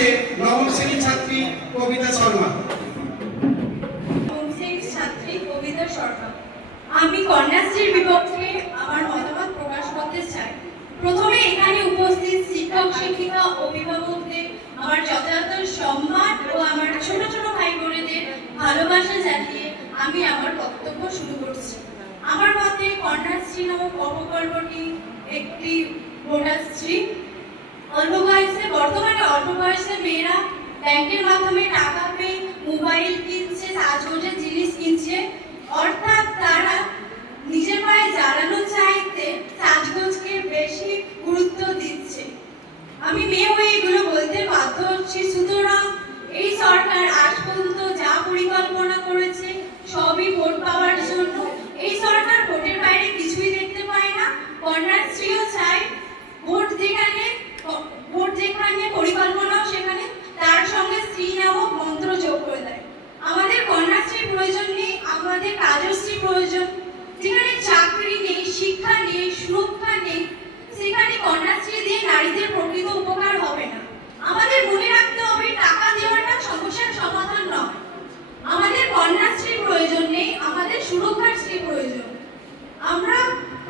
আসছে নবম শ্রেণীর ছাত্রী কবিতা শর্মা। নবম শ্রেণীর ছাত্রী কবিতা শর্মা। আমি কন্যাশ্রীর বিপক্ষে আমার মতামত প্রকাশ করতে চাই। প্রথমে এখানে উপস্থিত শিক্ষক শিক্ষিকা অভিভাবকদের আমার যথাযথ সম্মান ও আমার ছোট ছোট ভাই বোনেদের ভালোবাসা জানিয়ে আমি আমার বক্তব্য শুরু করছি। আমার মতে কন্যাশ্রী নামক প্রকল্পটি একটি বোনাশ্রী। বর্তমানে অল্প বয়সে মেয়েরা ব্যাংকের মাধ্যমে টাকা পেয়ে মোবাইল কিনছে, সাজগোজের জিনিস কিনছে, অর্থাৎ তারা নিজের পায়ে দাঁড়ানোর চাইতে সাজগোজকে বেশি গুরুত্ব দিচ্ছে। আমি মেয়ে হয়ে এগুলো বলতে বাধ্য হচ্ছি। সুতরাং এই সরকার আজ পর্যন্ত যা পরিকল্পনা করেছে সবই ভোট পাওয়ার জন্য। এই সরকার ভোটের বাইরে কিছুই দেখতে পায় না। কন্যাশ্রীও চায়, ভোট যেখানে পরিকল্পনাও সেখানে, তার সঙ্গে স্ত্রী নামক মন্ত্র যোগ করে দেয়। আমাদের কন্যাশ্রীর প্রয়োজন নেই, আমাদের কাজশ্রী প্রয়োজন। যেখানে চাকরি নেই, শিক্ষা নেই, সুরক্ষা নেই, সেখানে কন্যাশ্রী দিয়ে নারীদের প্রকৃত উপকার হবে না। আমাদের মনে রাখতে হবে টাকা দেওয়াটা সমস্যার সমাধান নয়। আমাদের কন্যাশ্রী প্রয়োজন নেই, আমাদের সুরক্ষার শ্রী প্রয়োজন। আমরা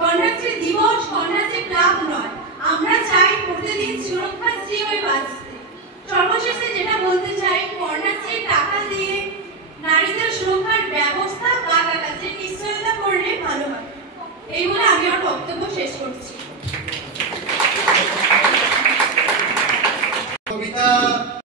কন্যাশ্রী দিবস, কন্যাশ্রী ক্লাব নয়, আমরা চাই প্রতিদিন সুরক্ষার শ্রী হয়ে বাঁচতে। সর্বশেষে যেটা বলতে চাই, কন্যাশ্রী টাকা দিয়ে নারীদের সুরক্ষার ব্যবস্থা বা কাজের নিশ্চয়তা করলে ভালো হয়। এই বলে আমি